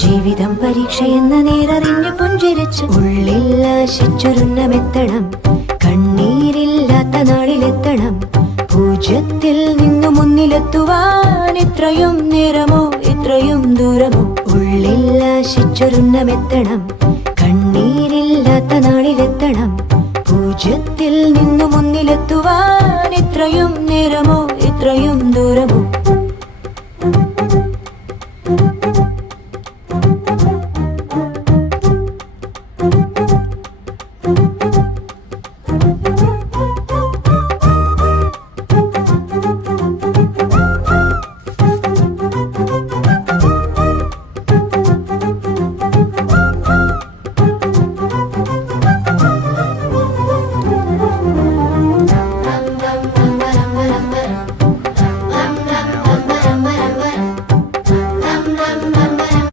ജീവിതം പരീക്ഷയെന്ന നേരറിഞ്ഞു പുഞ്ചിരിച്ച് ഉള്ളിൽ ആശിച്ചൊരുന്നമെത്തണം. കണ്ണീരില്ലാത്ത നാളിലെത്തണം. പൂജ്യത്തിൽ നിന്നു മുന്നിലെത്തുവാൻ ഇത്രയും നേരമോ ഇത്രയും ദൂരമോ? ഉള്ളിൽ ആശിച്ചൊരുന്നമെത്തണം. കണ്ണീരില്ലാത്ത നാളിലെത്തണം. പൂജ്യത്തിൽ നിന്നു മുന്നിലെത്തുവാൻ ഇത്രയും നേരമോ ഇത്രയും